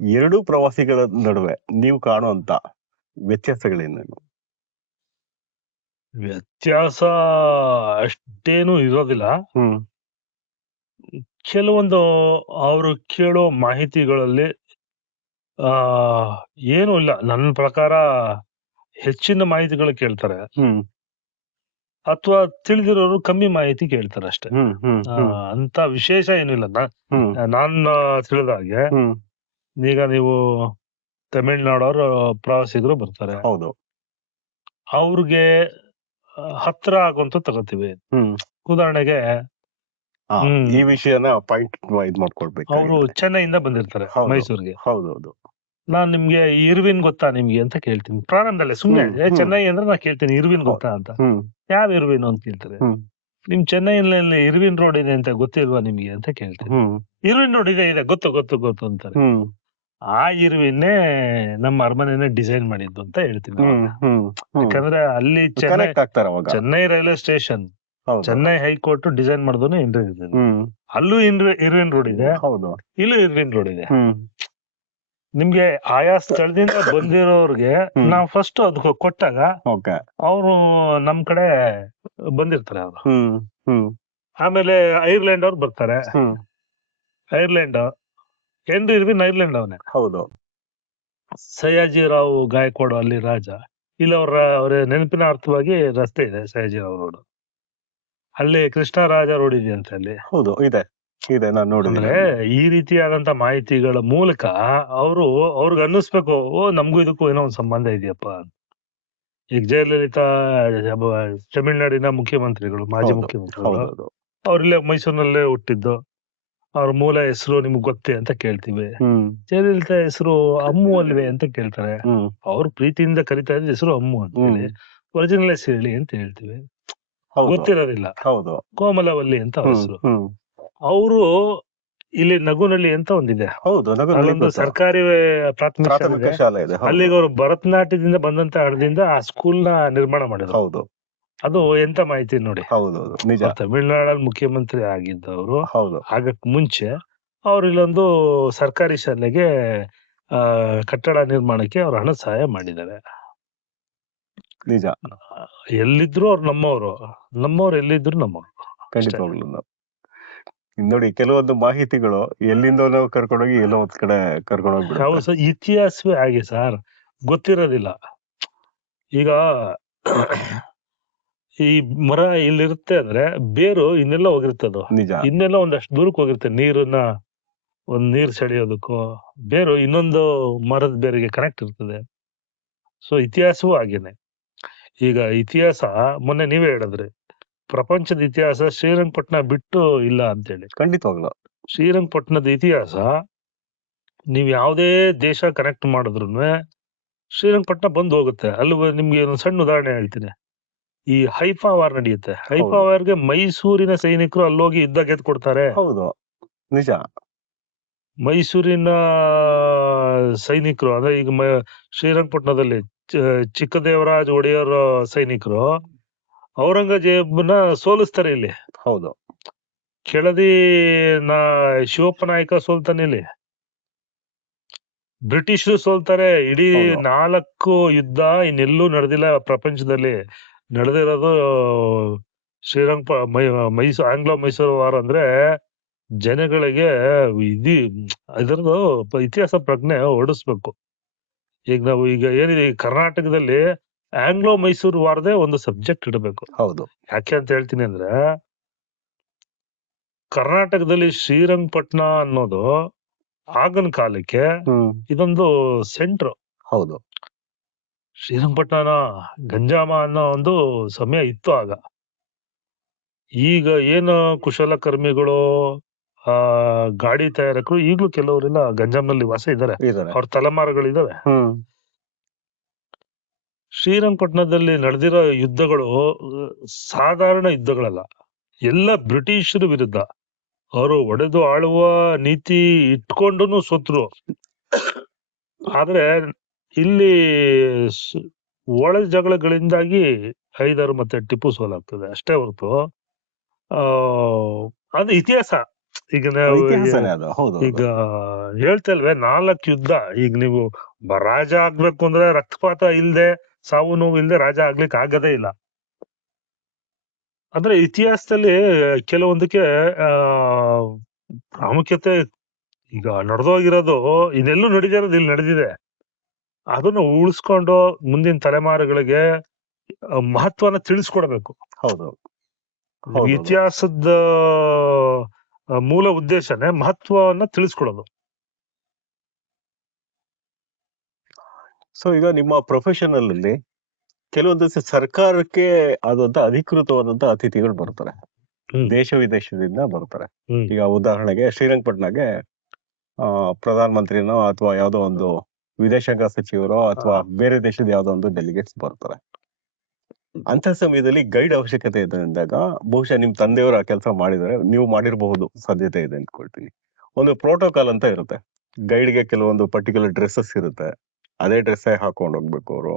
ಎರಡೂ ಪ್ರವಾಸಿಗಳ ನಡುವೆ ನೀವು ಕಾಣುವಂತ ವ್ಯತ್ಯಾಸಗಳೇನೇನು? ವ್ಯತ್ಯಾಸ ಅಷ್ಟೇನು ಇರೋದಿಲ್ಲ. ಕೆಲವೊಂದು ಅವರು ಕೇಳೋ ಮಾಹಿತಿಗಳಲ್ಲಿ ಏನು ಇಲ್ಲ, ನನ್ನ ಪ್ರಕಾರ ಹೆಚ್ಚಿನ ಮಾಹಿತಿಗಳು ಕೇಳ್ತಾರೆ, ಅಥವಾ ತಿಳಿದಿರೋರು ಕಮ್ಮಿ ಮಾಹಿತಿ ಕೇಳ್ತಾರೆ ಅಷ್ಟೇ. ಅಂತ ವಿಶೇಷ ಏನಿಲ್ಲ. ನಾನ್ ತಿಳಿದ ಹಾಗೆ ಈಗ ನೀವು ತಮಿಳ್ನಾಡವ್ರು ಪ್ರವಾಸಿಗರು ಬರ್ತಾರೆ. ಹೌದು. ಅವ್ರಿಗೆ ಹತ್ರ ಆಗುವಂತ ತಗೋತೀವಿ. ಹ್ಮ್ ಉದಾಹರಣೆಗೆ ಹಾ, ಹ್ಮ್ ಈ ವಿಷಯನ ಪಾಯಿಂಟ್ ಇದ್ ಮಾಡ್ಕೊಳ್ಬೇಕು. ಅವರು ಚೆನ್ನೈಯಿಂದ ಬಂದಿರ್ತಾರೆ ಹೌದು ಮೈಸೂರಿಗೆ. ಹೌದೌದು. ನಾನ್ ನಿಮ್ಗೆ ಇರ್ವಿನ್ ಗೊತ್ತಾ ನಿಮ್ಗೆ ಅಂತ ಕೇಳ್ತೀನಿ ಪ್ರಾರಂಭದಲ್ಲೇ ಸುಮ್ನೆ. ಹ್ಮ್. ಚೆನ್ನೈ ಅಂದ್ರೆ ನಾ ಕೇಳ್ತೀನಿ ಇರ್ವಿನ್ ಗೊತ್ತಾ ಅಂತ. ಹ್ಮ್ ಯಾವ ಇರ್ವಿನ್ ಅಂತ ಕೇಳ್ತಾರೆ. ಹ್ಮ್ ನಿಮ್ ಚೆನ್ನೈನಲ್ಲಿ ಇರ್ವಿನ್ ರೋಡ್ ಇದೆ ಅಂತ ಗೊತ್ತಿಲ್ವಾ ನಿಮ್ಗೆ ಅಂತ ಕೇಳ್ತೀನಿ. ಹ್ಮ್ ಇರ್ವಿನ್ ರೋಡ್ ಇದೆ ಗೊತ್ತು ಗೊತ್ತು ಗೊತ್ತು ಅಂತಾರೆ. ಹ್ಮ್ ಆ ಇರ್ವಿನ್ನೇ ನಮ್ಮ ಅರಮನೆನೇ ಡಿಸೈನ್ ಮಾಡಿದ್ದು ಅಂತ ಹೇಳ್ತೀನಿ ಹ್ಮ್ ಅವಾಗ. ಹ್ಮ್ ಹ್ಮ್ ಯಾಕಂದ್ರೆ ಅಲ್ಲಿ ಚೆನ್ನೈ ಕನೆಕ್ಟ್ ಆಗ್ತಾರೆ ಅವಾಗ. ಚೆನ್ನೈ ರೈಲ್ವೆ ಸ್ಟೇಷನ್, ಹೌದು. ಚೆನ್ನೈ ಹೈಕೋರ್ಟ್ ಡಿಸೈನ್ ಮಾಡಿದವನು ಇರ್ವಿನ್. ಹ್ಮ್ ಅಲ್ಲೂ ಇರ್ವಿನ್ ರೋಡ್ ಇದೆ, ಹೌದು. ಇಲ್ಲೂ ಇರ್ವಿನ್ ರೋಡ್ ಇದೆ. ಹ್ಮ್ ನಿಮ್ಗೆ ಆಯಾ ಸ್ಥಳದಿಂದ ಬಂದಿರೋರ್ಗೆ ಹ್ಮ್. ನಾವು ಫಸ್ಟ್ ಅದು ಕೊಟ್ಟಾಗ ಓಕೆ. ಅವರು ನಮ್ ಕಡೆ ಬಂದಿರ್ತಾರೆ ಅವರು. ಹ್ಮ್ ಹ್ಮ್ ಆಮೇಲೆ ಐರ್ಲೆಂಡ್ ಅವ್ರು ಬರ್ತಾರೆ. ಹ್ಮ್ ಐರ್ಲೆಂಡ್ ಹೆನ್ರಿ ಇರ್ವಿನ್ ಐರ್ಲೆಂಡ್ ಅವನೇ. ಹೌದು. ಸಯಾಜಿರಾವ್ ಗಾಯಕ್ವಾಡ್ ಅಲ್ಲಿ ರಾಜ. ಇಲ್ಲಿ ಅವ್ರ ನೆನಪಿನ ಅರ್ಥವಾಗಿ ರಸ್ತೆ ಇದೆ ಸಯಾಜಿರಾವ್ ರೋಡ್. ಅಲ್ಲಿ ಕೃಷ್ಣರಾಜ ರೋಡ್ ಇದೆಯಂತೆ ಅಲ್ಲಿ. ಹೌದು ಇದೆ ಇದೆ, ನಾನು ನೋಡಿದ್ದೀನಿ. ಅಂದ್ರೆ ಈ ರೀತಿಯಾದಂತ ಮಾಹಿತಿಗಳ ಮೂಲಕ ಅವ್ರಿಗೆ ಅನ್ನಿಸ್ಬೇಕು, ಓ ನಮ್ಗೂ ಇದಕ್ಕೂ ಏನೋ ಒಂದು ಸಂಬಂಧ ಇದೆಯಪ್ಪ. ಈಗ ಜಯಲಲಿತಾ ತಮಿಳ್ನಾಡಿನ ಮುಖ್ಯಮಂತ್ರಿಗಳು, ಮಾಜಿ ಹೌದು ಮುಖ್ಯಮಂತ್ರಿಗಳು, ಹೌದೌದು. ಅವ್ರಿಲ್ಲೇ ಮೈಸೂರಿನಲ್ಲೇ ಹುಟ್ಟಿದ್ದು. ಅವ್ರ ಮೂಲ ಹೆಸರು ನಿಮ್ಗೆ ಗೊತ್ತೇ ಅಂತ ಕೇಳ್ತೀವಿ. ಹ್ಮ್ ಜಯಲಲಿತಾ ಹೆಸರು ಅಮ್ಮು ಅಲ್ವೇ ಅಂತ ಕೇಳ್ತಾರೆ. ಹ್ಮ್ ಅವ್ರು ಪ್ರೀತಿಯಿಂದ ಕರಿತಾ ಇದ್ದ ಹೆಸರು ಅಮ್ಮು ಅಂತ ಹೇಳಿ. ಒರಿಜಿನಲ್ ಹೆಸರು ಹೇಳಿ ಅಂತ ಹೇಳ್ತೀವಿ. ಹೌದು ಗೊತ್ತಿರೋದಿಲ್ಲ. ಹೌದು. ಕೋಮಲವಲ್ಲಿ ಅಂತ ಅವ್ರ ಹೆಸರು. ಹ್ಮ್ ಅವರು ಇಲ್ಲಿ ನಗುನಳ್ಳಿ ಅಂತ ಒಂದಿದೆ. ಹೌದು, ಅಲ್ಲೊಂದು ಸರ್ಕಾರಿ ಪ್ರಾಥಮಿಕ ಶಾಲೆ ಪ್ರಾಥಮಿಕ ಇದೆ. ಶಾಲೆ ಇದೆ. ಹೌದು. ಅಲ್ಲಿಗೆ ಅವರು ಭರತನಾಟ್ಯದಿಂದ ಬಂದಂತ ಹಣದಿಂದ ಆ ಸ್ಕೂಲ್ ನ ನಿರ್ಮಾಣ ಮಾಡಿದ್ರು. ಹೌದು ಅದು ಎಂತ ಮಾಹಿತಿ ನೋಡಿ. ಹೌದೌದು, ನಿಜ. ಅವ್ರು ತಮಿಳ್ನಾಡಲ್ಲಿ ಮುಖ್ಯಮಂತ್ರಿ ಆಗಿದ್ದವರು. ಹೌದು. ಆಗಕ್ ಮುಂಚೆ ಅವ್ರು ಇಲ್ಲೊಂದು ಸರ್ಕಾರಿ ಶಾಲೆಗೆ ಕಟ್ಟಡ ನಿರ್ಮಾಣಕ್ಕೆ ಅವ್ರು ಹಣ ಸಹಾಯ ಮಾಡಿದ್ದಾರೆ. ನಿಜ. ಎಲ್ಲಿದ್ರು ಅವ್ರು ನಮ್ಮವ್ರು ಎಲ್ಲಿದ್ರು ನಮ್ಮವ್ರು. ಖಂಡಿತವಾಗ್ಲು. ನೋಡಿ, ಕೆಲವೊಂದು ಮಾಹಿತಿಗಳು ಎಲ್ಲಿಂದನೋ ಕರ್ಕೊಂಡೋಗಿ ಎಲ್ಲೋ ಒಂದ್ ಕಡೆ ಕರ್ಕೊಂಡೋಗ್ಬಿಡುತ್ತೆ. ಇತಿಹಾಸವೇ ಹಾಗೆ ಸರ್, ಗೊತ್ತಿರೋದಿಲ್ಲ. ಈಗ ಈ ಮರ ಇಲ್ಲಿರುತ್ತೆ ಅಂದ್ರೆ ಬೇರು ಇನ್ನೆಲ್ಲ ಹೋಗಿರ್ತದ. ನಿಜ. ಇನ್ನೆಲ್ಲ ಒಂದಷ್ಟು ದೂರಕ್ಕೆ ಹೋಗಿರುತ್ತೆ. ನೀರ್ ಸೆಳೆಯೋದಕ್ಕೂ ಬೇರು ಇನ್ನೊಂದು ಮರದ ಬೇರಿಗೆ ಕನೆಕ್ಟ್ ಇರ್ತದೆ. ಸೊ ಇತಿಹಾಸವೂ ಹಾಗೇನೆ. ಈಗ ಇತಿಹಾಸ ಮೊನ್ನೆ ನೀವೇ ಹೇಳಿದ್ರಿ, ಪ್ರಪಂಚದ ಇತಿಹಾಸ ಶ್ರೀರಂಗಪಟ್ಟಣ ಬಿಟ್ಟು ಇಲ್ಲ ಅಂತೇಳಿ. ಖಂಡಿತವಾಗ್ಲು. ಶ್ರೀರಂಗಪಟ್ಟಣದ ಇತಿಹಾಸ ನೀವ್ ಯಾವುದೇ ದೇಶ ಕನೆಕ್ಟ್ ಮಾಡಿದ್ರು ಶ್ರೀರಂಗಪಟ್ಟಣ ಬಂದು ಹೋಗುತ್ತೆ. ಅಲ್ಲಿ ನಿಮ್ಗೆ ಒಂದು ಸಣ್ಣ ಉದಾಹರಣೆ ಹೇಳ್ತೀನಿ. ಈ ಹೈಫಾ ವಾರ್ ನಡೆಯುತ್ತೆ. ಹೈಫಾ ವಾರ್ಗೆ ಮೈಸೂರಿನ ಸೈನಿಕರು ಅಲ್ಲೋಗಿ ಯುದ್ಧ ಗೆದ್ಕೊಡ್ತಾರೆ. ಹೌದು, ನಿಜ. ಮೈಸೂರಿನ ಸೈನಿಕರು ಅಂದ್ರೆ ಈಗ ಶ್ರೀರಂಗಪಟ್ಟಣದಲ್ಲಿ ಚಿಕ್ಕದೇವರಾಜ ಒಡೆಯರ್ ಸೈನಿಕರು ಔರಂಗಜೇಬನ ಸೋಲಿಸ್ತಾರೆ ಇಲ್ಲಿ. ಹೌದು. ಕೆಳದಿ ಶಿವಪ್ಪ ನಾಯಕ ಸೋಲ್ತಾನೆ ಇಲ್ಲಿ. ಬ್ರಿಟಿಷರು ಸೋಲ್ತಾರೆ. ಇಡೀ 4 ಯುದ್ಧ ಇನ್ನೆಲ್ಲೂ ನಡೆದಿಲ್ಲ ಪ್ರಪಂಚದಲ್ಲಿ. ನಡೆದಿರೋದು ಆಂಗ್ಲೋ ಮೈಸೂರು ವಾರ್. ಅಂದ್ರೆ ಜನಗಳಿಗೆ ಇದರದು ಇತಿಹಾಸ ಪ್ರಜ್ಞೆ ಹೊರಡಿಸ್ಬೇಕು. ಈಗ ನಾವು ಏನಿದೆ ಕರ್ನಾಟಕದಲ್ಲಿ ಆಂಗ್ಲೋ ಮೈಸೂರು ವಾರದೇ ಒಂದು ಸಬ್ಜೆಕ್ಟ್ ಇಡಬೇಕು. ಹೌದು. ಯಾಕೆ ಅಂತ ಹೇಳ್ತೀನಿ ಅಂದ್ರೆ, ಕರ್ನಾಟಕದಲ್ಲಿ ಶ್ರೀರಂಗಪಟ್ಟಣ ಅನ್ನೋದು ಆಗಿನ ಕಾಲಕ್ಕೆ ಇದೊಂದು ಸೆಂಟ್ರ್. ಹೌದು. ಶ್ರೀರಂಗಪಟ್ಟಣ ಗಂಜಾಮ ಅನ್ನೋ ಒಂದು ಸಮಯ ಇತ್ತು ಆಗ. ಈಗ ಏನು ಕುಶಲಕರ್ಮಿಗಳು, ಗಾಡಿ ತಯಾರಕರು ಈಗಲೂ ಕೆಲವರೆಲ್ಲ ಗಂಜಾಂನಲ್ಲಿ ವಾಸ ಇದ್ದಾರೆ. ಅವ್ರ ತಲೆಮಾರುಗಳಿದಾವೆ. ಶ್ರೀರಂಗಪಟ್ಟಣದಲ್ಲಿ ನಡೆದಿರೋ ಯುದ್ಧಗಳು ಸಾಧಾರಣ ಯುದ್ಧಗಳಲ್ಲ. ಎಲ್ಲ ಬ್ರಿಟಿಷರ ವಿರುದ್ಧ. ಅವರು ಒಡೆದು ಆಳುವ ನೀತಿ ಇಟ್ಕೊಂಡು ಸೋತ್ರು. ಆದ್ರೆ ಇಲ್ಲಿ ಒಳ ಜಗಳಗಳಿಂದಾಗಿ ಹೈದರ್ ಮತ್ತೆ ಟಿಪ್ಪು ಸೋಲಾಗ್ತದೆ ಅಷ್ಟೇ ಹೊರತು ಅದು ಇತಿಹಾಸ. ಈಗ ನಾವು ಈಗ ಹೇಳ್ತಾ ಇಲ್ವೇ 4 ಯುದ್ಧ. ಈಗ ನೀವು ರಾಜ ಆಗ್ಬೇಕು ಅಂದ್ರೆ ರಕ್ತಪಾತ ಇಲ್ದೆ, ಸಾವು ನೋವು ಇಲ್ದೆ ರಾಜ ಆಗ್ಲಿಕ್ಕೆ ಆಗದೇ ಇಲ್ಲ. ಅಂದ್ರೆ ಇತಿಹಾಸದಲ್ಲಿ ಕೆಲವೊಂದಕ್ಕೆ ಪ್ರಾಮುಖ್ಯತೆ. ಈಗ ನಡೆದೋಗಿರೋದು ಇದೆಲ್ಲೂ ನಡೆದಿರೋದು ಇಲ್ಲಿ ನಡೆದಿದೆ. ಅದನ್ನು ಉಳಿಸ್ಕೊಂಡು ಮುಂದಿನ ತಲೆಮಾರುಗಳಿಗೆ ಮಹತ್ವನ ತಿಳಿಸ್ಕೊಡ್ಬೇಕು. ಹೌದು. ಇತಿಹಾಸದ ಮೂಲ ಉದ್ದೇಶನೇ ಮಹತ್ವವನ್ನ ತಿಳಿಸ್ಕೊಡೋದು. ಸೊ ಈಗ ನಿಮ್ಮ ಪ್ರೊಫೆಷನಲ್ ಅಲ್ಲಿ ಕೆಲವೊಂದು ಸರ್ಕಾರಕ್ಕೆ ಆದಂತ ಅಧಿಕೃತವಾದಂತ ಅತಿಥಿಗಳು ಬರ್ತಾರೆ, ದೇಶ ವಿದೇಶದಿಂದ ಬರ್ತಾರೆ. ಈಗ ಉದಾಹರಣೆಗೆ ಶ್ರೀರಂಗಪಟ್ಟಣಗೆ ಪ್ರಧಾನ ಮಂತ್ರಿನೋ ಅಥವಾ ಯಾವ್ದೋ ಒಂದು ವಿದೇಶಾಂಗ ಸಚಿವರೋ ಅಥವಾ ಬೇರೆ ದೇಶದ ಯಾವ್ದೋ ಒಂದು ಡೆಲಿಗೇಟ್ಸ್ ಬರ್ತಾರೆ. ಅಂತ ಸಮಯದಲ್ಲಿ ಗೈಡ್ ಅವಶ್ಯಕತೆ ಇದೆ ಅಂದಾಗ ಬಹುಶಃ ನಿಮ್ ತಂದೆಯವರು ಆ ಕೆಲಸ ಮಾಡಿದರೆ ನೀವು ಮಾಡಿರಬಹುದು ಸಾಧ್ಯತೆ ಇದೆ ಅನ್ಕೊಳ್ತೀನಿ. ಒಂದು ಪ್ರೋಟೋಕಾಲ್ ಅಂತ ಇರುತ್ತೆ, ಗೈಡ್ಗೆ ಕೆಲವೊಂದು ಪರ್ಟಿಕ್ಯುಲರ್ ಡ್ರೆಸ್ಸಸ್ ಇರುತ್ತೆ, ಅದೇ ಡ್ರೆಸ್ ಹಾಕೊಂಡು ಹೋಗ್ಬೇಕು ಅವರು.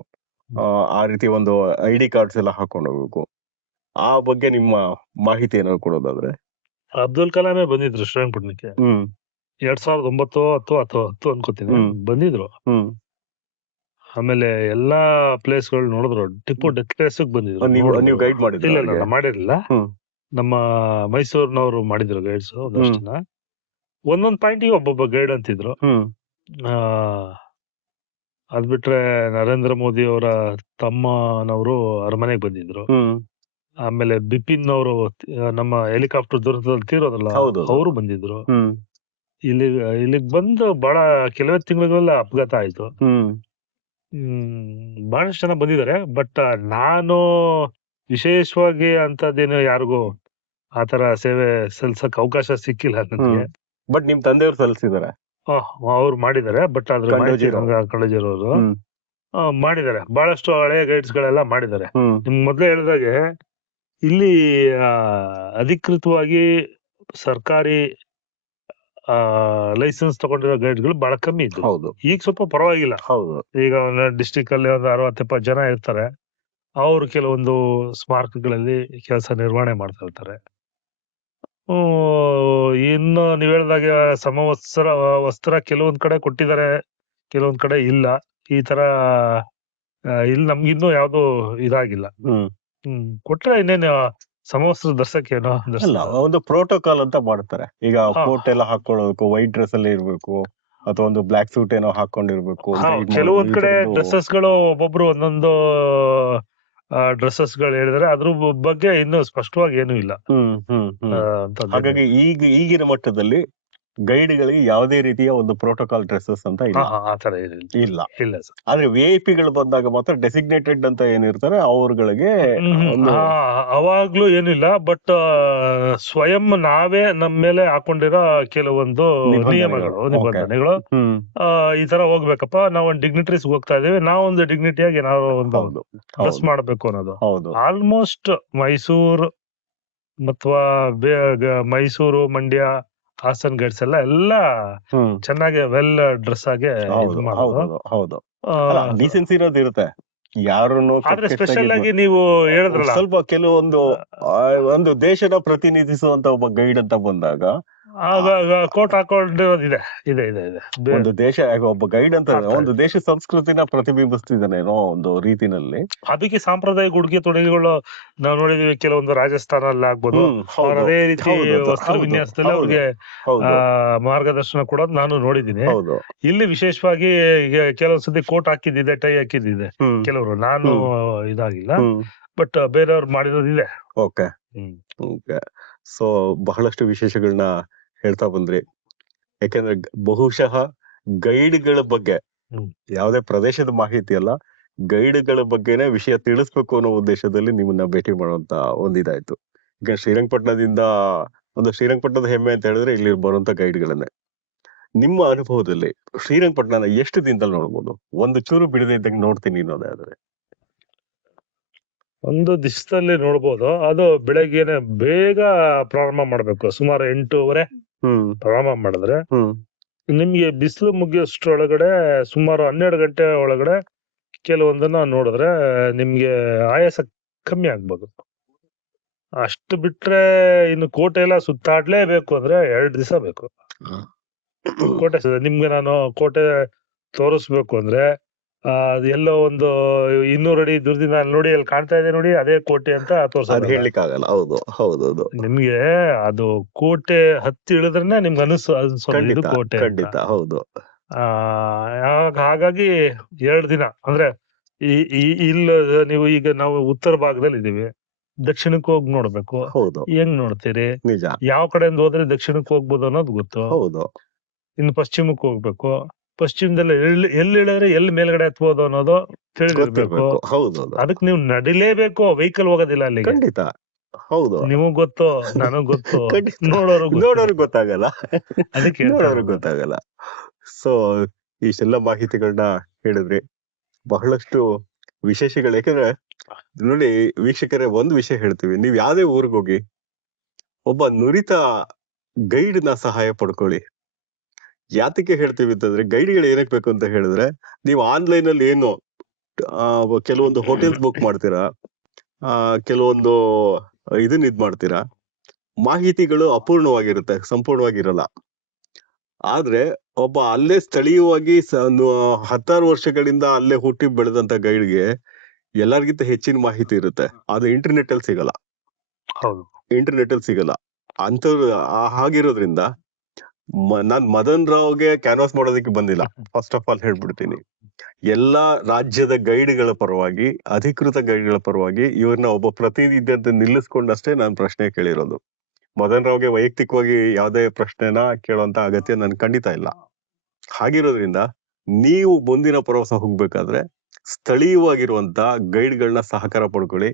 ಆ ರೀತಿ ಒಂದು ID ಕಾರ್ಡ್ಸ್ ಎಲ್ಲ ಹಾಕೊಂಡು ಹೋಗ್ಬೇಕು. ಆ ಬಗ್ಗೆ ನಿಮ್ಮ ಮಾಹಿತಿ ಏನಾದ್ರು ಕೊಡೋದಾದ್ರೆ. ಅಬ್ದುಲ್ ಕಲಾಮೇ ಬಂದಿದ್ರು ಶ್ರೀರಂಗಪಟ್ಟಣಕ್ಕೆ 2009 10 ಅನ್ಕೋತೀನಿ ಬಂದಿದ್ರು. ಆಮೇಲೆ ಎಲ್ಲಾ ಪ್ಲೇಸ್ ಗಳು ನೋಡಿದ್ರು. ಟಿಪ್ಪು ಡೆತ್ ಪ್ಲೇಸ್ ಬಂದಿದ್ರು. ನೀವು ಗೈಡ್ ಮಾಡಿದ್ರೆ? ಇಲ್ಲ ಮಾಡಿರ್ಲಿಲ್ಲ. ನಮ್ಮ ಮೈಸೂರಿನವರು ಮಾಡಿದ್ರು ಗೈಡ್ಸ್ ಒಂದಷ್ಟು ಜನ. ಒಂದೊಂದ್ ಪಾಯಿಂಟಿಗೆ ಒಬ್ಬೊಬ್ಬ ಗೈಡ್ ಅಂತಿದ್ರು. ಅದ್ ಬಿಟ್ರೆ ನರೇಂದ್ರ ಮೋದಿ ಅವರ ತಮ್ಮನವರು ಅರಮನೆಗೆ ಬಂದಿದ್ರು. ಆಮೇಲೆ ಬಿಪಿನ್ ಅವರು ನಮ್ಮ ಹೆಲಿಕಾಪ್ಟರ್ ದುರಂತದಲ್ಲಿ ತೀರೋದಲ್ಲ, ಅವರು ಬಂದಿದ್ರು. ಇಲ್ಲಿಗ್ ಬಂದು ಬಹಳ ಕೆಲವೇ ತಿಂಗಳುಗಳೆಲ್ಲ ಅಪಘಾತ ಆಯ್ತು. ಬಹಳಷ್ಟು ಜನ ಬಂದಿದ್ದಾರೆ. ಬಟ್ ನಾನು ವಿಶೇಷವಾಗಿ ಅಂತದೇನು ಯಾರಿಗೂ ಆತರ ಸೇವೆ ಸಲ್ಸಕ್ ಅವಕಾಶ ಸಿಕ್ಕಿಲ್ಲ ನನಗೆ. ಬಟ್ ನಿಮ್ ತಂದೆಯವರು ಸಲ್ಲಿಸಿದಾರೆ? ಅವ್ರು ಮಾಡಿದ್ದಾರೆ. ಬಟ್ ಅದ್ರ ಕಳ್ಳಜಿರೋರು ಮಾಡಿದ್ದಾರೆ. ಬಹಳಷ್ಟು ಹಳೆಯ ಗೈಡ್ಸ್ ಗಳೆಲ್ಲ ಮಾಡಿದ್ದಾರೆ. ನಿಮ್ಗೆ ಮೊದ್ಲೇ ಹೇಳಿದಾಗೆ ಇಲ್ಲಿ ಅಧಿಕೃತವಾಗಿ ಸರ್ಕಾರಿ ಲೈಸೆನ್ಸ್ ತಗೊಂಡಿರೋ ಗೈಡ್ಗಳು ಬಹಳ ಕಮ್ಮಿ ಇತ್ತು. ಈಗ ಸ್ವಲ್ಪ ಪರವಾಗಿಲ್ಲ. ಈಗ ಡಿಸ್ಟಿಕ್ ಅಲ್ಲಿ ಒಂದು 60-70 ಜನ ಇರ್ತಾರೆ. ಅವ್ರು ಕೆಲವೊಂದು ಸ್ಮಾರಕಗಳಲ್ಲಿ ಕೆಲಸ ನಿರ್ವಹಣೆ ಮಾಡ್ತಾ ಇರ್ತಾರೆ. ಇನ್ನು ನೀವ್ ಹೇಳ್ದಾಗೆ ವಸ್ತ್ರ ಕೆಲವೊಂದ್ ಕಡೆ ಕೊಟ್ಟಿದ್ದಾರೆ, ಕೆಲವೊಂದ್ ಕಡೆ ಇಲ್ಲ. ಈ ತರ ಇಲ್ಲಿ ನಮ್ಗಿನ್ನೂ ಯಾವ್ದು ಇದಾಗಿಲ್ಲ. ಕೊಟ್ರೆ ಇನ್ನೇನು ಸಮವಸ್ತ್ರ ಧರ್ಸಕ್ಕೇನೋ ಒಂದು ಪ್ರೋಟೋಕಾಲ್ ಅಂತ ಮಾಡ್ತಾರೆ. ಈಗ ಕೋಟ್ ಎಲ್ಲ ಹಾಕೊಳ್ಳೋಬೇಕು, ವೈಟ್ ಡ್ರೆಸ್ ಅಲ್ಲಿ ಇರ್ಬೇಕು, ಅಥವಾ ಒಂದು ಬ್ಲಾಕ್ ಸೂಟ್ ಏನೋ ಹಾಕೊಂಡಿರ್ಬೇಕು. ಕೆಲವೊಂದ್ ಕಡೆ ಡ್ರೆಸ್ಸಸ್ ಗಳು ಒಬ್ಬೊಬ್ರು ಒಂದೊಂದು ಡ್ರೆಸ್ಸಸ್ ಗಳು ಹೇಳಿದ್ರೆ ಅದ್ರ ಬಗ್ಗೆ ಇನ್ನು ಸ್ಪಷ್ಟವಾಗಿ ಏನು ಇಲ್ಲ. ಹಾಗಾಗಿ ಈಗಿನ ಮಟ್ಟದಲ್ಲಿ ಗೈಡ್ಗಳಿಗೆ ಯಾವುದೇ ರೀತಿಯ ಒಂದು ಪ್ರೋಟೋಕಾಲ್ ಡ್ರೆಸ್ಸಸ್ ಅಂತ ಇಲ್ಲ. ಆದ್ರೆ VIP ಗಳು ಬಂದಾಗ ಮಾತ್ರ ಡೆಸಿಗ್ನೇಟೆಡ್ ಅಂತ ಏನಿರ್ತಾರೆ ಅವ್ರಗಳಿಗೆ ಅವಾಗ್ಲೂ ಏನಿಲ್ಲ. ಬಟ್ ಸ್ವಯಂ ನಾವೇ ನಮ್ಮ ಮೇಲೆ ಹಾಕೊಂಡಿರೋ ಕೆಲವೊಂದು ನಿಯಮಗಳು, ನಿಬಂಧನೆಗಳು, ಈ ತರ ಹೋಗ್ಬೇಕಪ್ಪ, ನಾವೊಂದು ಡಿಗ್ನಿಟರೀಸ್ ಹೋಗ್ತಾ ಇದೀವಿ, ನಾವೊಂದು ಡಿಗ್ನಿಟಿಯಾಗಿ ನಾವು ಒಂದು ಡ್ರೆಸ್ ಮಾಡ್ಬೇಕು ಅನ್ನೋದು. ಆಲ್ಮೋಸ್ಟ್ ಮೈಸೂರು ಅಥವಾ ಮೈಸೂರು, ಮಂಡ್ಯ, ಹಾಸನ್ ಗೈಡ್ಸ್ ಎಲ್ಲ ಚೆನ್ನಾಗಿ ವೆಲ್ ಡ್ರೆಸ್ ಆಗಿ ಡಿಸೆನ್ಸಿ ಇರೋದು ಇರುತ್ತೆ. ಯಾರನ್ನು ಆದ್ರೆ ಸ್ಪೆಷಲ್ ಆಗಿ ನೀವು ಹೇಳಿದ್ರಲ್ಲ, ಸ್ವಲ್ಪ ಕೆಲವೊಂದು ಒಂದು ದೇಶದ ಪ್ರತಿನಿಧಿಸುವಂತ ಒಬ್ಬ ಗೈಡ್ ಅಂತ ಬಂದಾಗ ಕೋಟ್ ಹಾಕೊಂಡಿರೋದಿದೆ. ಇದೆ ಒಂದು ದೇಶ ಒಬ್ಬ ಗೈಡ್ ಅಂತ ಒಂದು ದೇಶ ಸಂಸ್ಕೃತಿನ ಪ್ರತಿಬಿಂಬಿಸ್ತಿದ್ದಾನೇನೋ ಒಂದು ರೀತಿನಲ್ಲಿ. ಅದಕ್ಕೆ ಸಾಂಪ್ರದಾಯಿಕ ಉಡುಗೆ ತೊಡುಗೆಗಳು ನಾವು ನೋಡಿದೀವಿ. ಕೆಲವೊಂದು ರಾಜಸ್ಥಾನಲ್ಲಿ ಆಗ್ಬೋದು, ಅದೇ ರೀತಿ ವಸ್ತ್ರ ವಿನ್ಯಾಸದಲ್ಲಿ ಅವ್ರಿಗೆ ಮಾರ್ಗದರ್ಶನ ಕೊಡೋದು ನಾನು ನೋಡಿದ್ದೀನಿ. ಇಲ್ಲಿ ವಿಶೇಷವಾಗಿ ಕೆಲವೊಂದ್ಸತಿ ಕೋಟ್ ಹಾಕಿದ್ದಿದೆ, ಟೈ ಹಾಕಿದ್ದಿದೆ ಕೆಲವರು. ನಾನು ಇದಾಗಿಲ್ಲ, ಬಟ್ ಬೇರೆಯವ್ರು ಮಾಡಿರೋದಿದೆ. ಓಕೆ. ಸೊ ಬಹಳಷ್ಟು ವಿಶೇಷಗಳನ್ನ ಹೇಳ್ತಾ ಬಂದ್ರಿ. ಯಾಕಂದ್ರೆ ಬಹುಶಃ ಗೈಡ್ಗಳ ಬಗ್ಗೆ ಯಾವುದೇ ಪ್ರದೇಶದ ಮಾಹಿತಿ ಅಲ್ಲ, ಗೈಡ್ಗಳ ಬಗ್ಗೆನೇ ವಿಷಯ ತಿಳಿಸ್ಬೇಕು ಅನ್ನೋ ಉದ್ದೇಶದಲ್ಲಿ ನಿಮ್ಮನ್ನ ಭೇಟಿ ಮಾಡುವಂತ ಒಂದಿದಾಯ್ತು. ಈಗ ಶ್ರೀರಂಗಪಟ್ಟಣದಿಂದ ಶ್ರೀರಂಗಪಟ್ಟಣದ ಹೆಮ್ಮೆ ಅಂತ ಹೇಳಿದ್ರೆ ಇಲ್ಲಿ ಬರುವಂತ ಗೈಡ್ಗಳನ್ನೇ. ನಿಮ್ಮ ಅನುಭವದಲ್ಲಿ ಶ್ರೀರಂಗಪಟ್ಟಣನ ಎಷ್ಟು ದಿನದಲ್ಲಿ ನೋಡ್ಬೋದು? ಒಂದು ಚೂರು ಬಿಡದೆ ಇದ್ದಂಗೆ ನೋಡ್ತೀನಿ ಅನ್ನೋದೇ ಆದ್ರೆ ಒಂದು ದಿವಸದಲ್ಲಿ ನೋಡ್ಬೋದು. ಅದು ಬೆಳಗ್ಗೆನೆ ಬೇಗ ಪ್ರಾರಂಭ ಮಾಡ್ಬೇಕು. ಸುಮಾರು 8:30 ಪ್ರಾರಂಭ ಮಾಡಿದ್ರೆ ನಿಮ್ಗೆ ಬಿಸಿಲು ಮುಗಿಯೋಷ್ಟ್ರೊಳಗಡೆ ಸುಮಾರು 12 ಗಂಟೆ ಒಳಗಡೆ ಕೆಲವೊಂದನ್ನ ನೋಡಿದ್ರೆ ನಿಮ್ಗೆ ಆಯಾಸ ಕಮ್ಮಿ ಆಗ್ಬೋದು. ಅಷ್ಟು ಬಿಟ್ರೆ ಇನ್ನು ಕೋಟೆ ಎಲ್ಲ ಸುತ್ತಾಡ್ಲೇಬೇಕು ಅಂದ್ರೆ 2 ದಿವಸ ಬೇಕು. ಕೋಟೆ ನಿಮ್ಗೆ ನಾನು ಕೋಟೆ ತೋರಿಸ್ಬೇಕು ಅಂದ್ರೆ ಎಲ್ಲೋ ಒಂದು 200 ಅಡಿ ದೂರದಿಂದ ನೋಡಿ, ಅಲ್ಲಿ ಕಾಣ್ತಾ ಇದೆ ನೋಡಿ, ಅದೇ ಕೋಟೆ ಅಂತ ತೋರಿಸಲಿಕ್ಕಾಗಲ್ಲ. ಹೌದು. ನಿಮ್ಗೆ ಅದು ಕೋಟೆ ಹತ್ತಿ ಇಳಿದ್ರೆ ನಿಮ್ಗೆ ಇದು ಕೋಟೆ. ಹೌದು. ಹಾಗಾಗಿ 2 ದಿನ ಅಂದ್ರೆ ಇಲ್ಲ. ನೀವು ಈಗ ನಾವು ಉತ್ತರ ಭಾಗದಲ್ಲಿ ಇದೀವಿ, ದಕ್ಷಿಣಕ್ಕೆ ಹೋಗಿ ನೋಡ್ಬೇಕು. ಹೆಂಗ್ ನೋಡ್ತೀರಿ? ಯಾವ ಕಡೆಯಿಂದ ಹೋದ್ರೆ ದಕ್ಷಿಣಕ್ಕೆ ಹೋಗ್ಬೋದು ಅನ್ನೋದು ಗೊತ್ತು. ಇನ್ನು ಪಶ್ಚಿಮಕ್ಕೆ ಹೋಗ್ಬೇಕು, ಪಶ್ಚಿಮದಲ್ಲಿ ಎಲ್ಲಿ ಇಳಿದ್ರೆ ಎಲ್ಲಿ ಮೇಲ್ಗಡೆ ಹತ್ಬೋದು ಅನ್ನೋದು ತಿಳಿದಿರ್ಬೇಕು. ಗೊತ್ತಿರ್ಬೇಕು. ಹೌದು ಅದಕ್ಕೆ ನೀವು ನಡಿಲೇಬೇಕು, ವೆಹಿಕಲ್ ಹೋಗೋದಿಲ್ಲ ಅಲ್ಲಿಗೆ. ಖಂಡಿತ. ಹೌದು ನಿಮಗ್ ಗೊತ್ತು, ನನಗ್ ಗೊತ್ತು, ಖಂಡಿತ. ನೋಡೋರು ನೋಡೋರ್ಗ್ ಗೊತ್ತಾಗಲ್ಲ, ಅದಕ್ಕೆ ಹೇಳ್ತಾ ನೋಡೋರ್ಗ್ ಇರೋದು. ಗೊತ್ತಾಗಲ್ಲ. ಸೊ ಇಷ್ಟೆಲ್ಲ ಮಾಹಿತಿಗಳನ್ನ ಹೇಳಿದ್ರಿ, ಬಹಳಷ್ಟು ವಿಶೇಷಗಳು. ಯಾಕಂದ್ರೆ ನೋಡಿ ವೀಕ್ಷಕರೇ, ಒಂದು ವಿಷಯ ಹೇಳ್ತೀವಿ, ನೀವ್ ಯಾವ್ದೇ ಊರಿಗೆ ಹೋಗಿ ಒಬ್ಬ ನುರಿತ ಗೈಡ್ ನ ಸಹಾಯ ಪಡ್ಕೊಳ್ಳಿ. ಯಾತಕ್ಕೆ ಹೇಳ್ತೀವಿ ಅಂತಂದ್ರೆ, ಗೈಡ್ಗಳು ಏನಕ್ ಬೇಕು ಅಂತ ಹೇಳಿದ್ರೆ, ನೀವು ಆನ್ಲೈನ್ ಅಲ್ಲಿ ಏನು ಕೆಲವೊಂದು ಹೋಟೆಲ್ಸ್ ಬುಕ್ ಮಾಡ್ತೀರಾ, ಕೆಲವೊಂದು ಇದನ್ನ ಇದ್ ಮಾಡ್ತೀರಾ, ಮಾಹಿತಿಗಳು ಅಪೂರ್ಣವಾಗಿರುತ್ತೆ, ಸಂಪೂರ್ಣವಾಗಿರಲ್ಲ. ಆದ್ರೆ ಒಬ್ಬ ಅಲ್ಲೇ ಸ್ಥಳೀಯವಾಗಿ 10 ವರ್ಷಗಳಿಂದ ಅಲ್ಲೇ ಹುಟ್ಟಿ ಬೆಳೆದಂತ ಗೈಡ್ಗೆ ಎಲ್ಲರಿಗಿಂತ ಹೆಚ್ಚಿನ ಮಾಹಿತಿ ಇರುತ್ತೆ. ಅದು ಇಂಟರ್ನೆಟ್ ಅಲ್ಲಿ ಸಿಗಲ್ಲ. ಹೌದು, ಇಂಟರ್ನೆಟ್ ಅಲ್ಲಿ ಸಿಗಲ್ಲ. ಅಂತವ್ರು ಹಾಗಿರೋದ್ರಿಂದ ನಾನ್ ಮದನ್ ರಾವ್ಗೆ ಕ್ಯಾನ್ವಾಸ್ ಮಾಡೋದಕ್ಕೆ ಬಂದಿಲ್ಲ. ಫಸ್ಟ್ ಆಫ್ ಆಲ್ ಹೇಳ್ಬಿಡ್ತೀನಿ, ಎಲ್ಲಾ ರಾಜ್ಯದ ಗೈಡ್ಗಳ ಪರವಾಗಿ, ಅಧಿಕೃತ ಗೈಡ್ಗಳ ಪರವಾಗಿ ಇವ್ರನ್ನ ಒಬ್ಬ ಪ್ರತಿನಿಧಿ ಅಂತ ನಿಲ್ಲಿಸ್ಕೊಂಡಷ್ಟೇ ನಾನು ಪ್ರಶ್ನೆ ಕೇಳಿರೋದು. ಮದನ್ ರಾವ್ಗೆ ವೈಯಕ್ತಿಕವಾಗಿ ಯಾವುದೇ ಪ್ರಶ್ನೆನ ಕೇಳುವಂತ ಅಗತ್ಯ ನನ್ ಖಂಡಿತ ಇಲ್ಲ. ಹಾಗಿರೋದ್ರಿಂದ ನೀವು ಮುಂದಿನ ಪ್ರವಾಸ ಹೋಗ್ಬೇಕಾದ್ರೆ ಸ್ಥಳೀಯವಾಗಿರುವಂತ ಗೈಡ್ಗಳನ್ನ ಸಹಕಾರ ಪಡ್ಕೊಳ್ಳಿ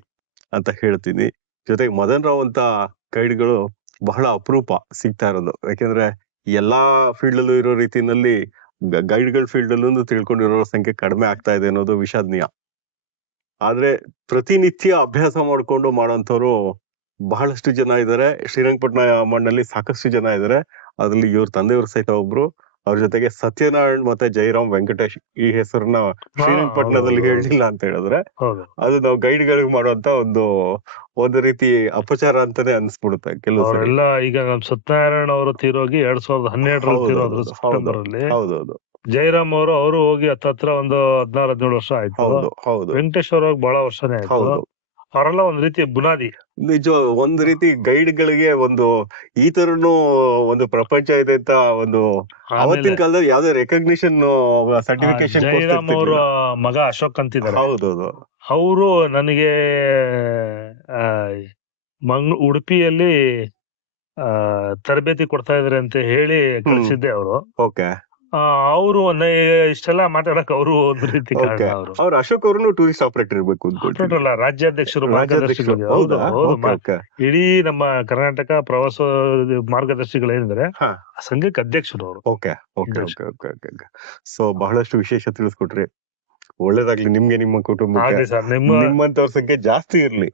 ಅಂತ ಹೇಳ್ತೀನಿ. ಜೊತೆಗೆ ಮದನ್ ರಾವ್ ಅಂತ ಗೈಡ್ಗಳು ಬಹಳ ಅಪರೂಪ ಸಿಗ್ತಾ ಇರೋದು. ಯಾಕೆಂದ್ರೆ ಎಲ್ಲಾ ಫೀಲ್ಡ್ ಅಲ್ಲೂ ಇರೋ ರೀತಿನಲ್ಲಿ ಗೈಡ್ಗಳ ಫೀಲ್ಡ್ ಅಲ್ಲೂ ತಿಳ್ಕೊಂಡಿರೋ ಸಂಖ್ಯೆ ಕಡಿಮೆ ಆಗ್ತಾ ಇದೆ ಅನ್ನೋದು ವಿಷಾದನೀಯ. ಆದ್ರೆ ಪ್ರತಿನಿತ್ಯ ಅಭ್ಯಾಸ ಮಾಡ್ಕೊಂಡು ಮಾಡೋಂಥವ್ರು ಬಹಳಷ್ಟು ಜನ ಇದ್ದಾರೆ. ಶ್ರೀರಂಗಪಟ್ಟಣ ಮಣ್ಣಲ್ಲಿ ಸಾಕಷ್ಟು ಜನ ಇದ್ದಾರೆ. ಅದ್ರಲ್ಲಿ ಇವ್ರ ತಂದೆಯವ್ರ ಸಹಿತ ಒಬ್ರು. ಅವ್ರ ಜೊತೆಗೆ ಸತ್ಯನಾರಾಯಣ್ ಮತ್ತೆ ಜೈರಾಮ್ ವೆಂಕಟೇಶ್, ಈ ಹೆಸರನ್ನ ಶ್ರೀರಂಗಪಟ್ಟಣದಲ್ಲಿ ಹೇಳಲಿಲ್ಲ ಅಂತ ಹೇಳಿದ್ರೆ ಅದು ನಾವು ಗೈಡ್ಗಳಿಗೆ ಮಾಡುವಂತ ಒಂದು ರೀತಿ ಅಪಚಾರ ಅಂತಾನೆ ಅನ್ಸ್ಬಿಡುತ್ತೆ ಕೆಲವು ಸರಿ. ಅವರೆಲ್ಲ ಈಗ ನಮ್ ಸತ್ಯನಾರಾಯಣ ಅವರು ತೀರೋಗಿ 2012 ತೀರೋದ್ರು ಸೆಪ್ಟೆಂಬರ್ ಅಲ್ಲಿ. ಹೌದೌದು. ಜೈರಾಮ್ ಅವರು ಹೋಗಿ ಹತ್ತತ್ರ ಒಂದು 16-17 ವರ್ಷ ಆಯ್ತು. ಹೌದು ಹೌದು. ವೆಂಕಟೇಶ್ ಅವ್ರ ಹೋಗಿ ಬಹಳ ವರ್ಷನೇ ಆಯ್ತು. ಹೌದು. ಅವರೆಲ್ಲ ಒಂದ್ ರೀತಿ ಬುನಾದಿ. ನಿಜ, ಒಂದ್ ರೀತಿ ಗೈಡ್ಗಳಿಗೆ ಈ ತರನು ಒಂದು ಪ್ರಪಂಚ ಇದೆ ಅಂತ ಅವತ್ತಿನ ಕಾಲದಲ್ಲಿ ಯಾವ್ದೇ ರೆಕಗ್ನಿಷನ್ ಸರ್ಟಿಫಿಕೇಶನ್. ಜೈರಾಮ್ ಅವರ ಮಗ ಅಶೋಕ್ ಅಂತಿದ್ದಾರೆ. ಹೌದೌದು. ಅವರು ನನಗೆ ಉಡುಪಿಯಲ್ಲಿ ತರಬೇತಿ ಕೊಡ್ತಾ ಇದಾರೆ ಅಂತ ಹೇಳಿ ಕಳಿಸಿದ್ದೆ ಅವರು. ಓಕೆ. ಅವರು ಇಷ್ಟೆಲ್ಲ ಮಾತಾಡಕ್ ಅವರು ಒಂದು ರೀತಿ ಕಾರಣ. ಅವ್ರು ಅಶೋಕ್ ಅವ್ರು ಟೂರಿಸ್ಟ್ ಆಪರೇಟರ್ ಇರ್ಬೇಕು ಅಲ್ಲ, ರಾಜ್ಯಾಧ್ಯಕ್ಷರು, ಮಾರ್ಗದರ್ಶಿಗಳು. ಹೌದು, ಇಡೀ ನಮ್ಮ ಕರ್ನಾಟಕ ಪ್ರವಾಸ ಮಾರ್ಗದರ್ಶಿಗಳೇನಿದ್ರೆ ಸಂಘಕ್ಕೆ ಅಧ್ಯಕ್ಷರು ಅವರು. Okay okay okay okay okay. So ಬಹಳಷ್ಟು ವಿಶೇಷ ತಿಳಿಸ್ಕೊಟ್ರಿ. ಒಳ್ಳೇದಾಗ್ಲಿ ನಿಮ್ಗೆ, ನಿಮ್ಮ ಕುಟುಂಬಕ್ಕೆ. ನಿಮ್ಮಂತವ್ರ ಸಂಖ್ಯೆ ಜಾಸ್ತಿ ಇರ್ಲಿ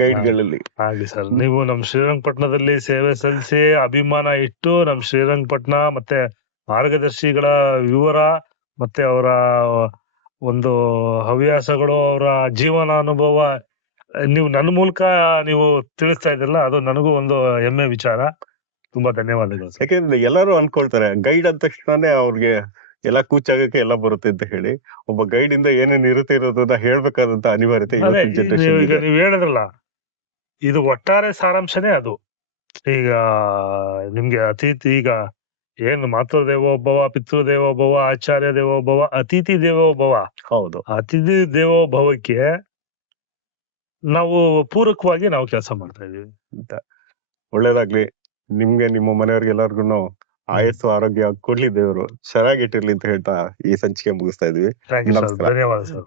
ಗೈಡ್ಗಳಲ್ಲಿ. ಆಗ್ಲಿ ಸರ್. ನೀವು ನಮ್ ಶ್ರೀರಂಗಪಟ್ಟಣದಲ್ಲಿ ಸೇವೆ ಸಲ್ಲಿಸಿ ಅಭಿಮಾನ ಇಟ್ಟು ನಮ್ ಶ್ರೀರಂಗಪಟ್ಟಣ ಮತ್ತೆ ಮಾರ್ಗದರ್ಶಿಗಳ ವಿವರ ಮತ್ತೆ ಅವರ ಒಂದು ಹವ್ಯಾಸಗಳು, ಅವರ ಜೀವನ ಅನುಭವ ನೀವು ನನ್ನ ಮೂಲಕ ನೀವು ತಿಳಿಸ್ತಾ ಇದ್ರಲ್ಲ, ಅದು ನನಗೂ ಒಂದು ಹೆಮ್ಮೆ ವಿಚಾರ. ತುಂಬಾ ಧನ್ಯವಾದಗಳು. ಯಾಕೆಂದ್ರೆ ಎಲ್ಲರೂ ಅನ್ಕೊಳ್ತಾರೆ ಗೈಡ್ ಅಂದ ತಕ್ಷಣನೇ ಅವ್ರಿಗೆ ಎಲ್ಲ ಕೂಚಾಗಕ್ಕೆ ಎಲ್ಲ ಬರುತ್ತೆ ಅಂತ ಹೇಳಿ. ಒಬ್ಬ ಗೈಡ್ ಇಂದ ಏನೇನ್ ಇರೋದನ್ನ ಹೇಳ್ಬೇಕಾದಂತ ಅನಿವಾರ್ಯತೆ ಈಗ ನೀವ್ ಹೇಳಿದ್ರಲ್ಲ, ಇದು ಒಟ್ಟಾರೆ ಸಾರಾಂಶನೇ ಅದು. ಈಗ ನಿಮ್ಗೆ ಅತಿಥಿ, ಈಗ ಏನು ಮಾತೃದೇವೋಭವ, ಪಿತೃದೇವೋಭವ, ಆಚಾರ್ಯ ದೇವೋಭವ, ಅತಿಥಿ ದೇವೋಭವ. ಹೌದು. ಅತಿಥಿ ದೇವೋಭವಕ್ಕೆ ನಾವು ಪೂರಕವಾಗಿ ನಾವು ಕೆಲಸ ಮಾಡ್ತಾ ಇದೀವಿ ಅಂತ. ಒಳ್ಳೇದಾಗ್ಲಿ ನಿಮ್ಗೆ, ನಿಮ್ಮ ಮನೆಯವ್ರಿಗೆ ಎಲ್ಲಾರ್ಗು ಆಯಸ್ಸು ಆರೋಗ್ಯ ಕೊಡ್ಲಿ ದೇವರು, ಚೆನ್ನಾಗಿಟ್ಟಿರ್ಲಿ ಅಂತ ಹೇಳ್ತಾ ಈ ಸಂಚಿಕೆ ಮುಗಿಸ್ತಾ ಇದೀವಿ. ಧನ್ಯವಾದ ಸರ್.